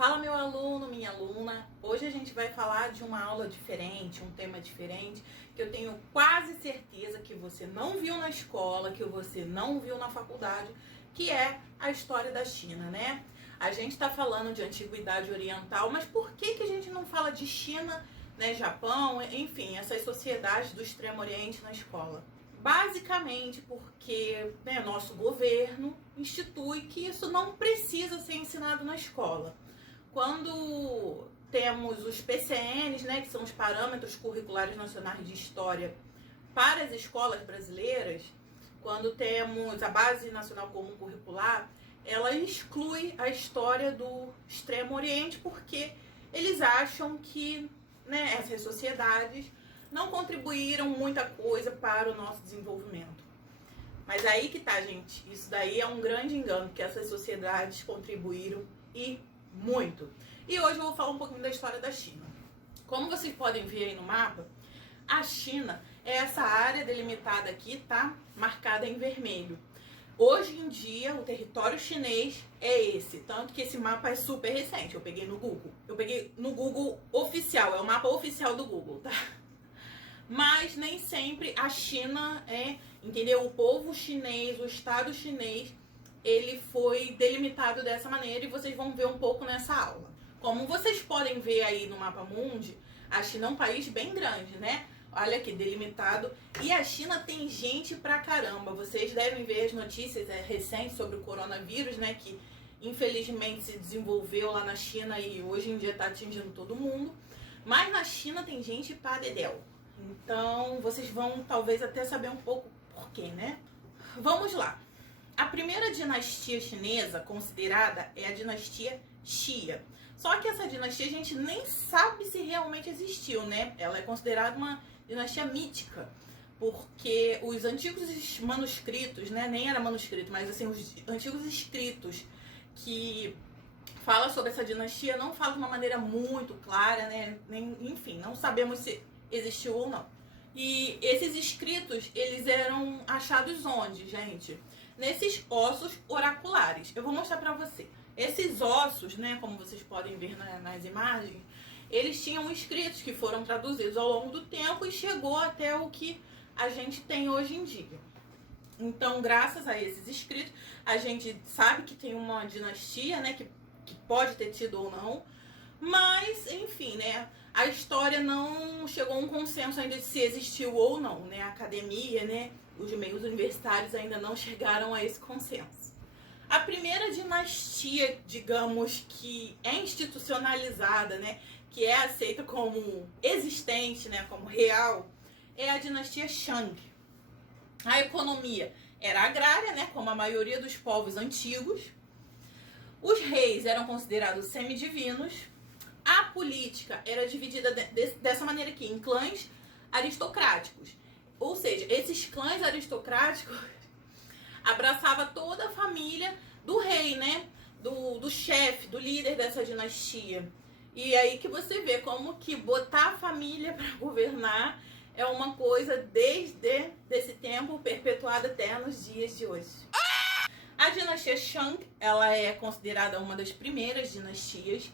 Fala meu aluno, minha aluna, hoje a gente vai falar de uma aula diferente, um tema diferente, que eu tenho quase certeza que você não viu na escola, que você não viu na faculdade, que é a história da China, né? A gente está falando de antiguidade oriental, mas por que a gente não fala de China, né, Japão, enfim, essas sociedades do Extremo Oriente na escola? Basicamente porque nosso governo institui que isso não precisa ser ensinado na escola. Quando temos os PCNs, né, que são os Parâmetros Curriculares Nacionais de História para as escolas brasileiras, quando temos a Base Nacional Comum Curricular, ela exclui a história do Extremo Oriente porque eles acham que essas sociedades não contribuíram muita coisa para o nosso desenvolvimento. Mas aí que tá, gente, isso daí é um grande engano, que essas sociedades contribuíram e muito. E hoje eu vou falar um pouquinho da história da China. Como vocês podem ver aí no mapa, a China é essa área delimitada aqui, tá? Marcada em vermelho. Hoje em dia, o território chinês é esse, tanto que esse mapa é super recente. Eu peguei no Google. Eu peguei no Google oficial, é o mapa oficial do Google, tá? Mas nem sempre a China entendeu? O povo chinês, o Estado chinês, ele foi delimitado dessa maneira e vocês vão ver um pouco nessa aula. Como vocês podem ver aí no mapa mundi, a China é um país bem grande, né? Olha aqui, delimitado. E a China tem gente pra caramba. Vocês devem ver as notícias recentes sobre o coronavírus, né? Que infelizmente se desenvolveu lá na China e hoje em dia tá atingindo todo mundo. Mas na China tem gente pra dedéu. Então vocês vão talvez até saber um pouco por quê, né? Vamos lá. A primeira dinastia chinesa considerada é a dinastia Xia. Só que essa dinastia a gente nem sabe se realmente existiu, né? Ela é considerada uma dinastia mítica, porque os antigos manuscritos, né? Nem era manuscrito, mas assim, os antigos escritos que falam sobre essa dinastia não falam de uma maneira muito clara, né? Enfim, não sabemos se existiu ou não. E esses escritos, eles eram achados onde, gente? Nesses ossos oraculares. Eu vou mostrar pra você. Esses ossos, né, como vocês podem ver nas imagens, eles tinham escritos que foram traduzidos ao longo do tempo e chegou até o que a gente tem hoje em dia. Então, graças a esses escritos, a gente sabe que tem uma dinastia, né, que pode ter tido ou não, mas, enfim, né, a história não chegou a um consenso ainda de se existiu ou não, né, a academia, né, os meios universitários ainda não chegaram a esse consenso. A primeira dinastia, digamos, que é institucionalizada, né, que é aceita como existente, né, como real, é a dinastia Shang. A economia era agrária, né, como a maioria dos povos antigos. Os reis eram considerados semidivinos. A política era dividida dessa maneira aqui, em clãs aristocráticos. Ou seja, esses clãs aristocráticos abraçava toda a família do rei, né? Do chefe, do líder dessa dinastia. E aí que você vê como que botar a família para governar é uma coisa desde esse tempo perpetuada até nos dias de hoje. A dinastia Shang, ela é considerada uma das primeiras dinastias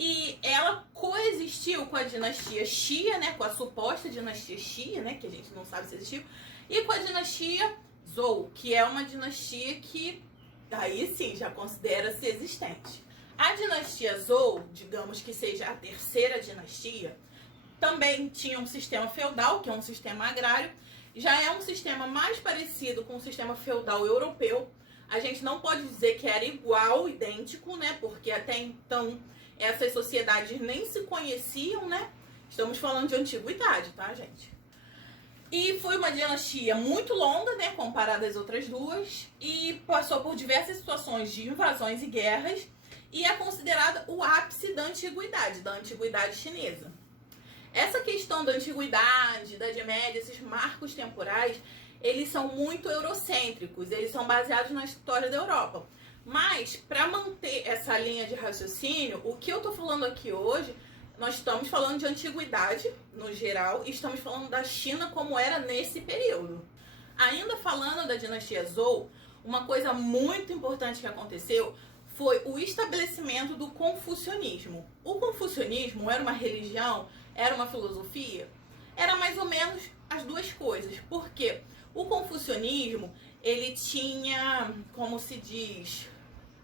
e ela coexistiu com a dinastia Xia, né, com a suposta dinastia Xia, né, que a gente não sabe se existiu, e com a dinastia Zhou, que é uma dinastia que aí sim já considera-se existente. A dinastia Zhou, digamos que seja a terceira dinastia, também tinha um sistema feudal, que é um sistema agrário, já é um sistema mais parecido com o sistema feudal europeu. A gente não pode dizer que era igual, idêntico, né? Porque até então essas sociedades nem se conheciam, né? Estamos falando de antiguidade, tá, gente? E foi uma dinastia muito longa, né? Comparada às outras duas. E passou por diversas situações de invasões e guerras. E é considerada o ápice da antiguidade chinesa. Essa questão da antiguidade, da Idade Média, esses marcos temporais, eles são muito eurocêntricos, eles são baseados na história da Europa. Mas, para manter essa linha de raciocínio, o que eu tô falando aqui hoje, nós estamos falando de antiguidade, no geral, e estamos falando da China como era nesse período. Ainda falando da dinastia Zhou, uma coisa muito importante que aconteceu foi o estabelecimento do confucionismo. O confucionismo era uma religião, era uma filosofia, era mais ou menos as duas coisas. Por quê? O confucionismo, ele tinha, como se diz,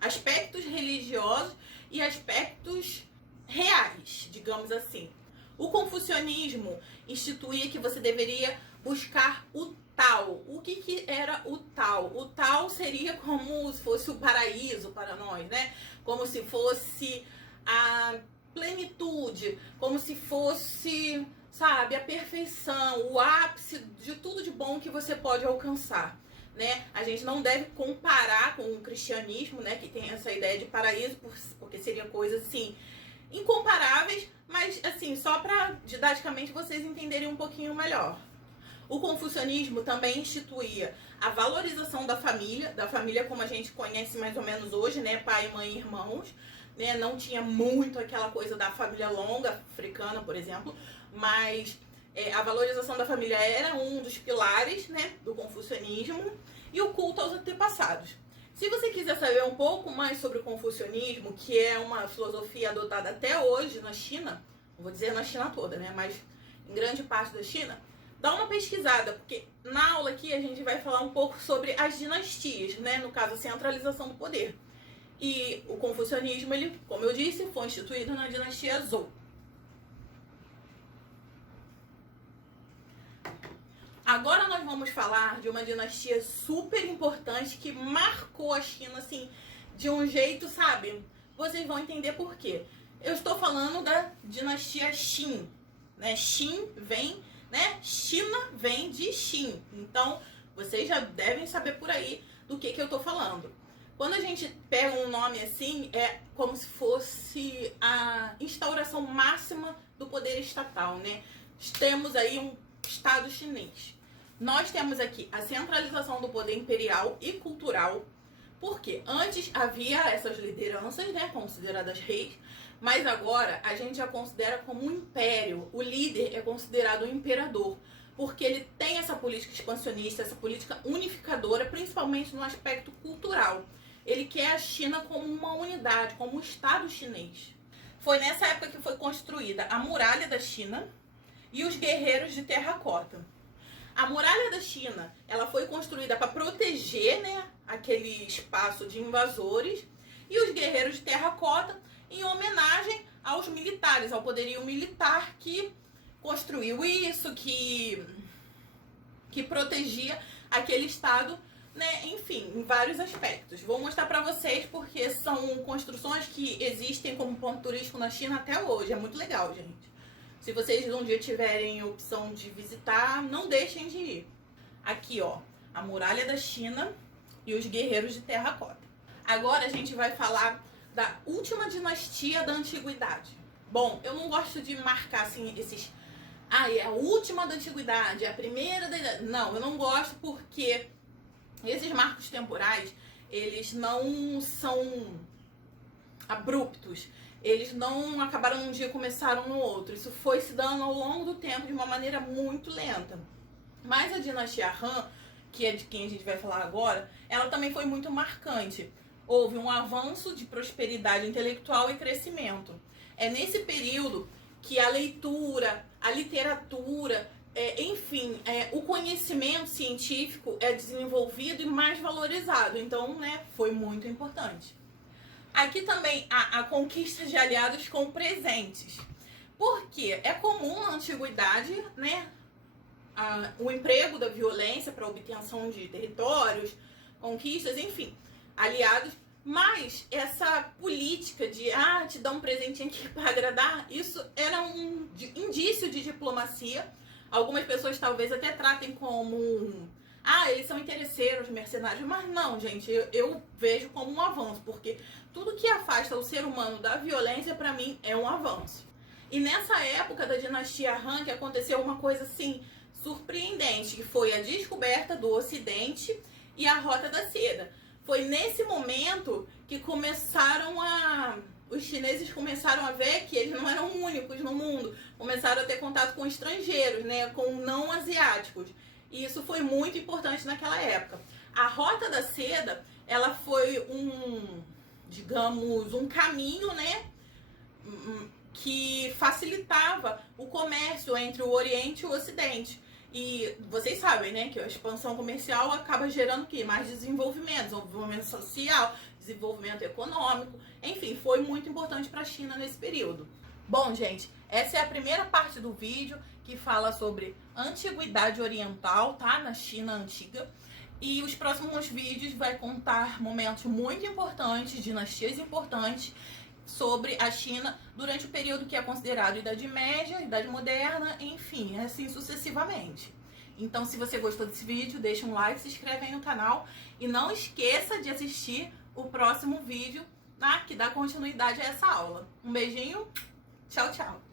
aspectos religiosos e aspectos reais, digamos assim. O confucionismo instituía que você deveria buscar o tal. O que era o tal? O tal seria como se fosse o paraíso para nós, né? Como se fosse a plenitude, como se fosse, sabe, a perfeição, o ápice de tudo de bom que você pode alcançar, né? A gente não deve comparar com o cristianismo, né, que tem essa ideia de paraíso, porque seria coisas assim incomparáveis, mas assim, só para didaticamente vocês entenderem um pouquinho melhor. O confucionismo também instituía a valorização da família como a gente conhece mais ou menos hoje, né, pai, mãe e irmãos, né? Não tinha muito aquela coisa da família longa africana, por exemplo, mas a valorização da família era um dos pilares, né, do confucionismo, e o culto aos antepassados. Se você quiser saber um pouco mais sobre o confucionismo, que é uma filosofia adotada até hoje na China, não vou dizer na China toda, né, mas em grande parte da China, dá uma pesquisada, porque na aula aqui a gente vai falar um pouco sobre as dinastias, né, no caso a centralização do poder. E o confucionismo, ele, como eu disse, foi instituído na dinastia Zhou. Agora nós vamos falar de uma dinastia super importante que marcou a China, assim, de um jeito, sabe? Vocês vão entender por quê. Eu estou falando da dinastia Qin, né? Qin vem, né? China vem de Qin. Então, vocês já devem saber por aí do que eu estou falando. Quando a gente pega um nome assim, é como se fosse a instauração máxima do poder estatal, né? Temos aí um Estado chinês. Nós temos aqui a centralização do poder imperial e cultural, porque antes havia essas lideranças, né, consideradas reis, mas agora a gente já considera como um império. O líder é considerado um imperador, porque ele tem essa política expansionista, essa política unificadora, principalmente no aspecto cultural. Ele quer a China como uma unidade, como um Estado chinês. Foi nessa época que foi construída a Muralha da China e os Guerreiros de Terracota. A Muralha da China, ela foi construída para proteger, né, aquele espaço de invasores, e os Guerreiros de Terracota em homenagem aos militares, ao poderio militar que construiu isso, que protegia aquele estado, né, enfim, em vários aspectos. Vou mostrar para vocês porque são construções que existem como ponto turístico na China até hoje. É muito legal, gente. Se vocês um dia tiverem opção de visitar, não deixem de ir. Aqui, ó, a Muralha da China e os Guerreiros de Terracota. Agora a gente vai falar da última dinastia da Antiguidade. Bom, eu não gosto de marcar assim esses... é a última da Antiguidade, é a primeira da... Não, eu não gosto porque esses marcos temporais, eles não são abruptos. Eles não acabaram num dia e começaram no outro. Isso foi se dando ao longo do tempo de uma maneira muito lenta. Mas a dinastia Han, que é de quem a gente vai falar agora, ela também foi muito marcante. Houve um avanço de prosperidade intelectual e crescimento. É nesse período que a leitura, a literatura, enfim, o conhecimento científico é desenvolvido e mais valorizado. Então, né, foi muito importante. Aqui também a conquista de aliados com presentes. Porque é comum na antiguidade, né, o emprego da violência para obtenção de territórios, conquistas, enfim, aliados. Mas essa política de te dar um presentinho aqui para agradar, isso era um indício de diplomacia. Algumas pessoas talvez até tratem como eles são interesseiros, mercenários, mas não, gente, eu vejo como um avanço, porque tudo que afasta o ser humano da violência, para mim, é um avanço. E nessa época da dinastia Han, que aconteceu uma coisa assim surpreendente, que foi a descoberta do Ocidente e a Rota da Seda. Foi nesse momento que os chineses começaram a ver que eles não eram únicos no mundo, começaram a ter contato com estrangeiros, né, com não asiáticos. E isso foi muito importante naquela época. A Rota da Seda, ela foi digamos, um caminho, né, que facilitava o comércio entre o Oriente e o Ocidente. E vocês sabem, né, que a expansão comercial acaba gerando o quê? Mais desenvolvimento social, desenvolvimento econômico. Enfim, foi muito importante para a China nesse período. Bom, gente, essa é a primeira parte do vídeo que fala sobre antiguidade oriental, tá? Na China antiga. E os próximos vídeos vai contar momentos muito importantes, dinastias importantes, sobre a China durante o período que é considerado Idade Média, Idade Moderna, enfim, assim sucessivamente. Então, se você gostou desse vídeo, deixa um like, se inscreve aí no canal e não esqueça de assistir o próximo vídeo, que dá continuidade a essa aula. Um beijinho, tchau, tchau!